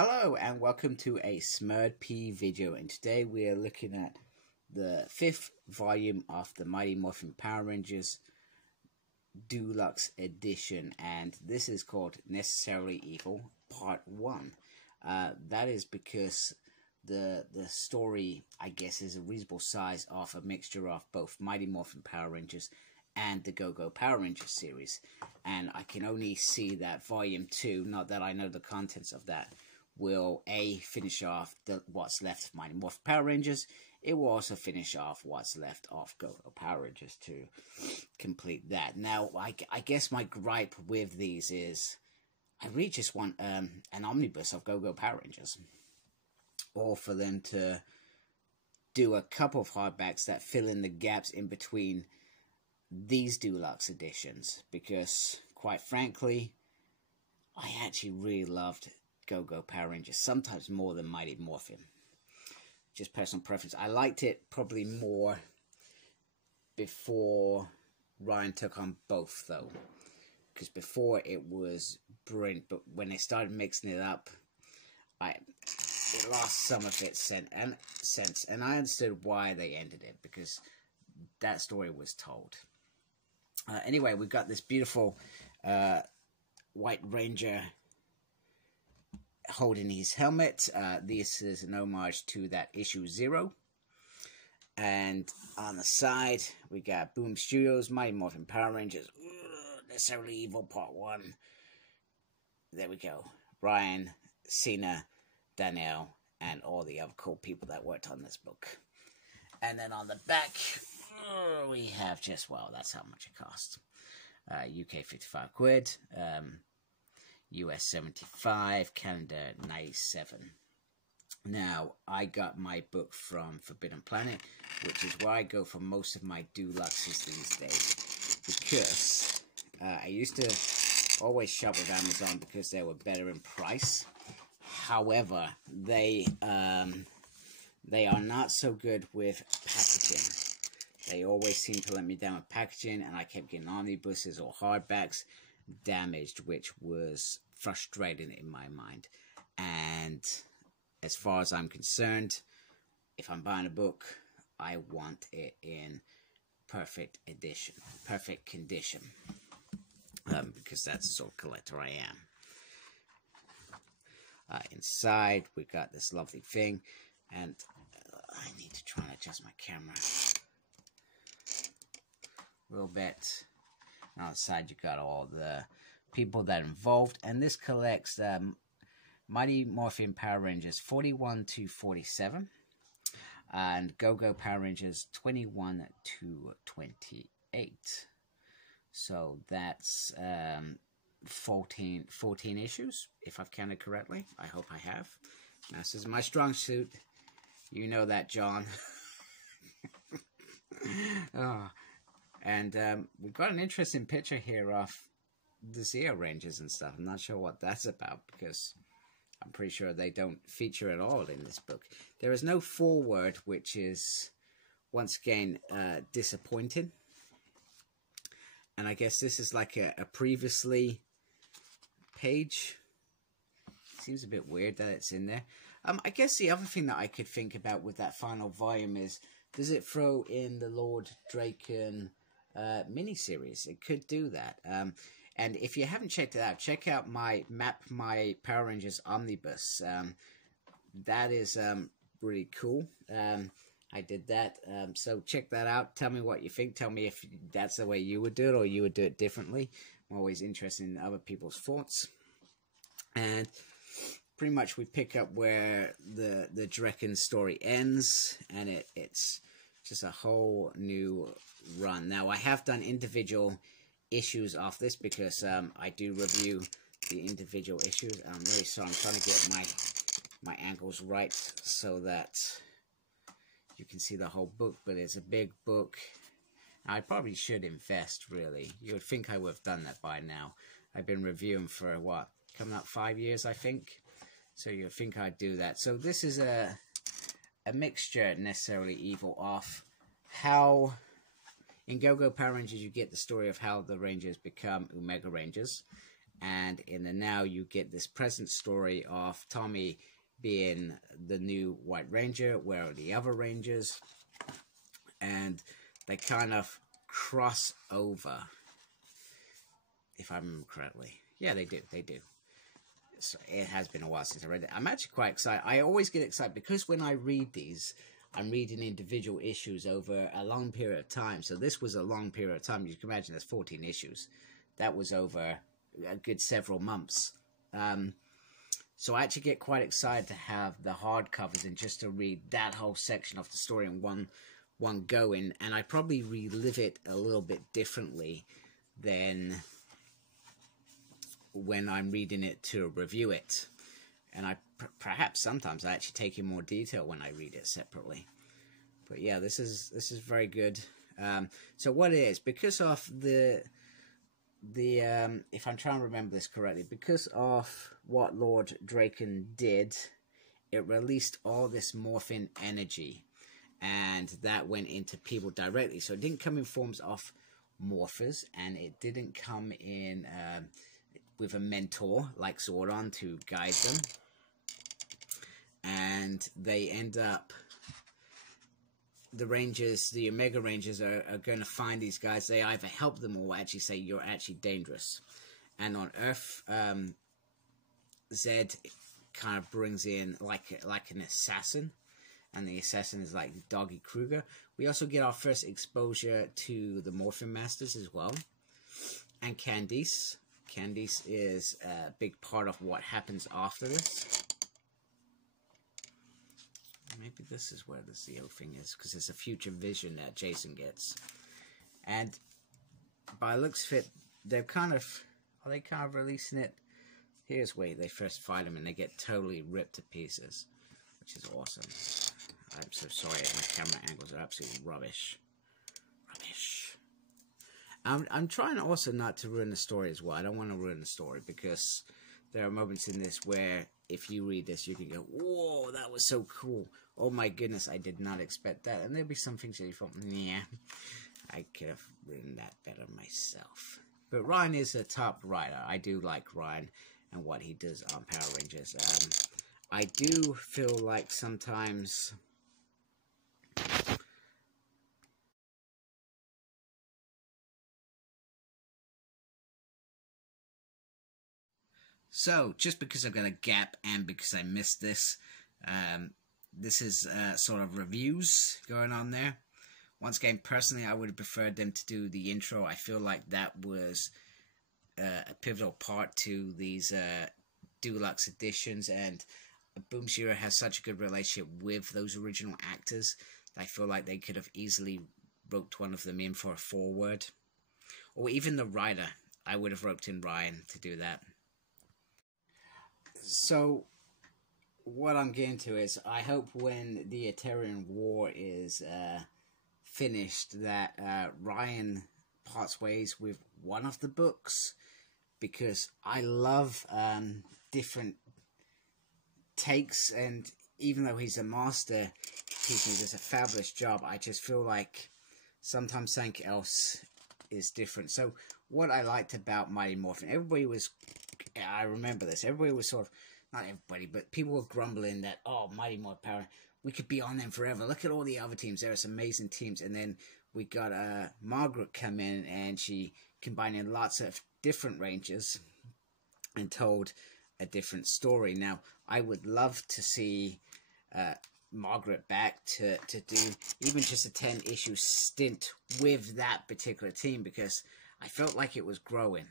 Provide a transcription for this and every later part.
Hello and welcome to a SmurDP video, and today we are looking at the 5th volume of the Mighty Morphin Power Rangers Deluxe Edition, and this is called Necessarily Evil Part 1. That is because the story, I guess, is a reasonable size of a mixture of both Mighty Morphin Power Rangers and the Go-Go Power Rangers series, and I can only see that Volume 2, not that I know the contents of that, will finish off what's left of Mighty Morphin Power Rangers. It will also finish off what's left of Go-Go Power Rangers to complete that. Now, I guess my gripe with these is I really just want an omnibus of Go-Go Power Rangers, or for them to do a couple of hardbacks that fill in the gaps in between these deluxe editions, because quite frankly, I actually really loved Go-Go Power Rangers, sometimes more than Mighty Morphin. Just personal preference. I liked it probably more before Ryan took on both, though, because before it was brilliant, but when they started mixing it up, it lost some of its sense, and I understood why they ended it, because that story was told. Anyway, we've got this beautiful White Ranger holding his helmet. This is an homage to that issue 0. And on the side, we got Boom Studios, Mighty Morphin Power Rangers, Necessarily Evil Part 1. There we go. Ryan, Cena, Danielle, and all the other cool people that worked on this book. And then on the back, we have just, well, that's how much it cost. UK 55 quid. US 75, Canada 97. Now, I got my book from Forbidden Planet, which is where I go for most of my deluxes these days, because I used to always shop with Amazon because they were better in price. However, they are not so good with packaging. They always seem to let me down with packaging, and I kept getting omnibuses or hardbacks damaged, which was frustrating in my mind. And as far as I'm concerned, if I'm buying a book, I want it in perfect condition, because that's the sort of collector I am. Inside, we got this lovely thing, and I need to try and adjust my camera a little bit. And on the side, you got all the people that are involved, and this collects Mighty Morphin Power Rangers 41 to 47, and Go-Go Power Rangers 21 to 28. So that's 14 issues, if I've counted correctly. I hope I have. Now, this is my strong suit. You know that, John. Oh. And we've got an interesting picture here of the Zeo Rangers and stuff. I'm not sure what that's about, because I'm pretty sure they don't feature at all in this book. There is no foreword, which is, once again, disappointing. And I guess this is like a previously page. Seems a bit weird that it's in there. I guess the other thing that I could think about with that final volume is, does it throw in the Lord Draken miniseries? It could do that. And if you haven't checked it out, check out my Power Rangers Omnibus. That is really cool. I did that. So check that out. Tell me what you think. Tell me if that's the way you would do it, or you would do it differently. I'm always interested in other people's thoughts. And pretty much we pick up where the Draken story ends, and it's just a whole new run. Now, I have done individual issues of this, because I do review the individual issues. I'm really sorry, I'm trying to get my angles right so that you can see the whole book, but it's a big book. I probably should invest, really. You would think I would have done that by now. I've been reviewing for, what, coming up 5 years, I think? So you'd think I'd do that. So this is a mixture, Necessarily Evil, of how in Go-Go Power Rangers you get the story of how the Rangers become Omega Rangers, and in the now you get this present story of Tommy being the new White Ranger. Where are the other Rangers? And they kind of cross over, if I remember correctly. Yeah, they do. So it has been a while since I read it. I'm actually quite excited. I always get excited because when I read these, I'm reading individual issues over a long period of time. So this was a long period of time. You can imagine there's 14 issues. That was over a good several months. So I actually get quite excited to have the hardcovers and just to read that whole section of the story in one go. And I probably relive it a little bit differently than when I'm reading it to review it. And perhaps sometimes I actually take in more detail when I read it separately. But yeah, this is very good. So what it is, because of the if I'm trying to remember this correctly, because of what Lord Draken did, it released all this Morphin energy, and that went into people directly. So it didn't come in forms of morphers, and it didn't come in with a mentor like Zordon to guide them. And they end up, the Rangers, the Omega Rangers are going to find these guys. They either help them or actually say, you're actually dangerous. And on Earth, Zed kind of brings in like an assassin. And the assassin is like Doggy Kruger. We also get our first exposure to the Morphin Masters as well. And Candice. Candice is a big part of what happens after this. Maybe this is where the Zeo thing is, because it's a future vision that Jason gets. And by looks of it, they're kind of, are they kind of releasing it? Here's where they first fight them and they get totally ripped to pieces, which is awesome. I'm so sorry, my camera angles are absolutely rubbish. I'm trying also not to ruin the story as well. I don't want to ruin the story, because there are moments in this where if you read this, you can go, whoa, that was so cool. Oh my goodness, I did not expect that. And there'll be some things that you thought, yeah, I could have written that better myself. But Ryan is a top writer. I do like Ryan and what he does on Power Rangers. I do feel like sometimes... So, just because I've got a gap and because I missed this, this is sort of reviews going on there. Once again, personally, I would have preferred them to do the intro. I feel like that was a pivotal part to these Deluxe editions, and Boom Shiro has such a good relationship with those original actors. I feel like they could have easily roped one of them in for a foreword. Or even the writer. I would have roped in Ryan to do that. So, what I'm getting to is, I hope when the Eternian War is finished, that Ryan parts ways with one of the books, because I love different takes, and even though he's a master, he does a fabulous job. I just feel like sometimes something else is different. So, what I liked about Mighty Morphin, everybody was... I remember this. Everybody was sort of, not everybody, but people were grumbling that, oh, Mighty Morphin Power, we could be on them forever. Look at all the other teams. There are some amazing teams. And then we got Margaret come in, and she combined in lots of different Rangers and told a different story. Now, I would love to see Margaret back to do even just a 10-issue stint with that particular team, because I felt like it was growing.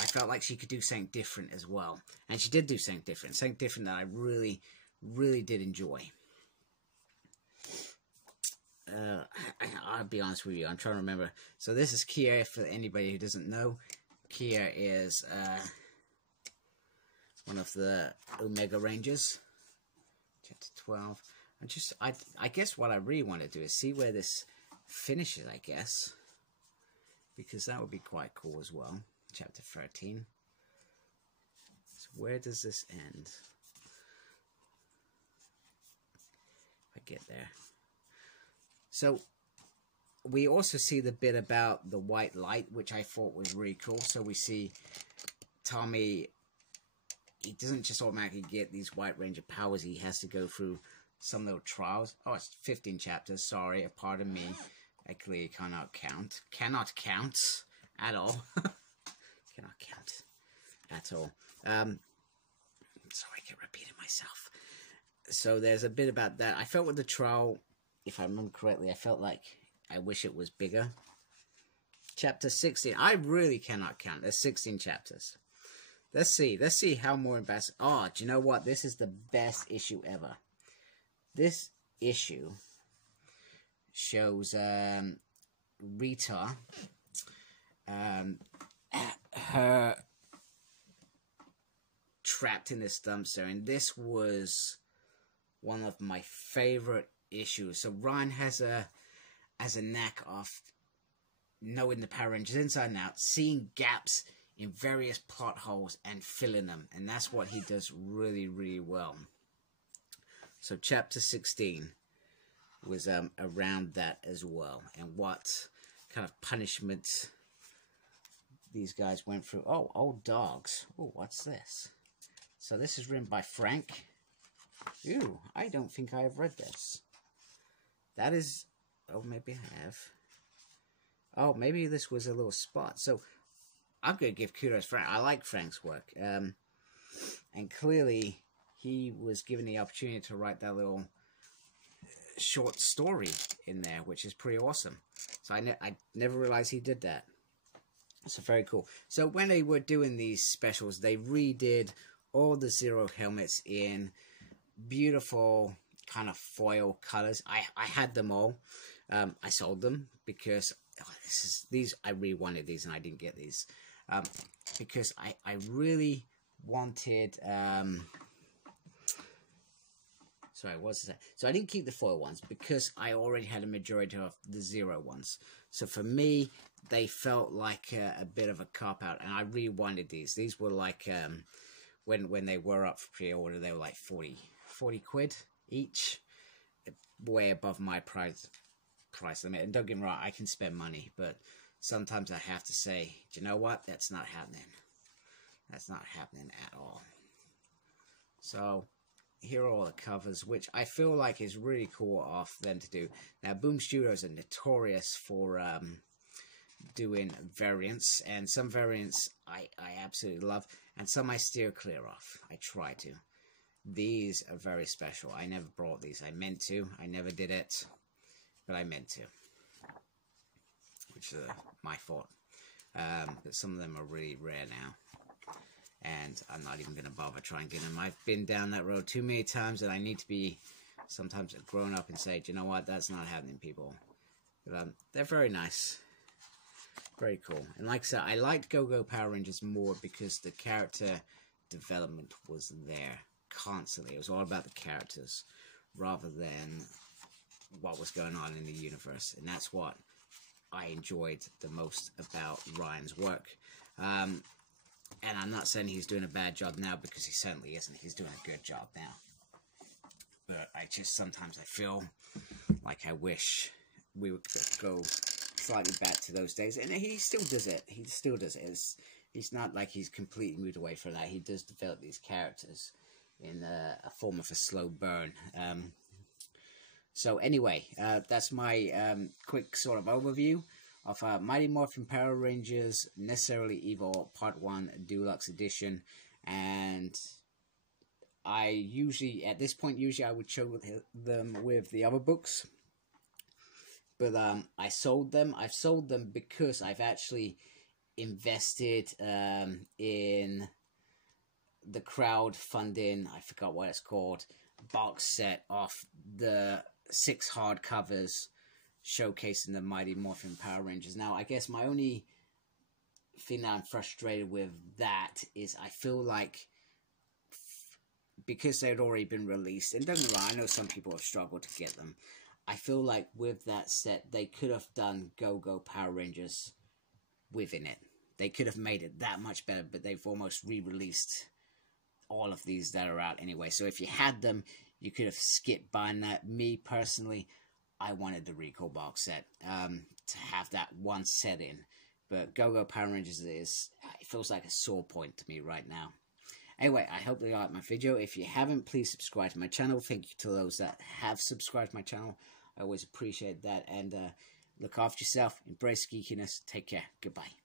I felt like she could do something different as well. And she did do something different that I really, really did enjoy. I'll be honest with you, I'm trying to remember. So this is Kia, for anybody who doesn't know. Kia is one of the Omega Rangers. Chapter 12. I guess what I really want to do is see where this finishes, I guess. Because that would be quite cool as well. Chapter 13. So where does this end? If I get there. So we also see the bit about the white light, which I thought was really cool. So we see Tommy, he doesn't just automatically get these White Ranger powers. He has to go through some little trials. Oh, it's 15 chapters. Sorry, pardon me. I clearly cannot count. Cannot count at all. Cannot count at all. Sorry, I keep repeating myself. So there's a bit about that. I felt with the trial, if I remember correctly, I felt like I wish it was bigger. Chapter 16. I really cannot count. There's 16 chapters. Let's see. Let's see how more embarrassing. Oh, do you know what? This is the best issue ever. This issue shows Rita, her trapped in this dumpster, and this was one of my favorite issues. So Ryan has a knack of knowing the Power Rangers inside and out, seeing gaps in various plot holes and filling them, and that's what he does really, really well. So chapter 16 was around that as well, and what kind of punishment these guys went through. Oh, old dogs. Oh, what's this? So this is written by Frank. Ooh, I don't think I have read this. That is... Oh, maybe I have. Oh, maybe this was a little spot. So I'm going to give kudos to Frank. I like Frank's work. And clearly he was given the opportunity to write that little short story in there, which is pretty awesome. So I never realized he did that. So very cool. So when they were doing these specials, they redid all the Zero helmets in beautiful kind of foil colors. I had them all. I sold them because these I really wanted these and I didn't get these because I really wanted sorry, what's that? So I didn't keep the foil ones because I already had a majority of the Zero ones. So for me, they felt like a bit of a cop-out, and I really wanted these. These were like, when they were up for pre-order, they were like 40 quid each, way above my price limit. And don't get me wrong, I can spend money, but sometimes I have to say, do you know what? That's not happening. That's not happening at all. So here are all the covers, which I feel like is really cool of them to do. Now, Boom Studios are notorious for doing variants, and some variants I absolutely love, and some I steer clear of. I try to. These are very special. I never brought these. I meant to. I never did it, but I meant to, which is my fault. But some of them are really rare now, and I'm not even going to bother trying to get them. I've been down that road too many times, and I need to be sometimes grown up and say, do you know what? That's not happening, people. But they're very nice. Very cool. And like I said, I liked Go-Go Power Rangers more because the character development was there constantly. It was all about the characters rather than what was going on in the universe. And that's what I enjoyed the most about Ryan's work. And I'm not saying he's doing a bad job now, because he certainly isn't. He's doing a good job now. But sometimes I feel like I wish we would go slightly back to those days. And he still does it. He still does it. It's not like he's completely moved away from that. He does develop these characters in a form of a slow burn. So anyway, that's my quick sort of overview of Mighty Morphin Power Rangers Necessarily Evil Part 1 Deluxe Edition. And I usually, at this point, I would show them with the other books. But I sold them. I've sold them because I've actually invested in the crowdfunding, I forgot what it's called, box set of the 6 hardcovers showcasing the Mighty Morphin Power Rangers. Now, I guess my only thing that I'm frustrated with that is I feel like because they'd already been released, and don't get me wrong, I know some people have struggled to get them. I feel like with that set, they could have done Go-Go Power Rangers within it. They could have made it that much better, but they've almost re-released all of these that are out anyway. So if you had them, you could have skipped buying that. Me, personally, I wanted the Recall box set to have that one set in, But Go-Go Power Rangers it feels like a sore point to me right now. Anyway, I hope you liked my video. If you haven't, please subscribe to my channel. Thank you to those that have subscribed to my channel. I always appreciate that. And look after yourself. Embrace geekiness. Take care. Goodbye.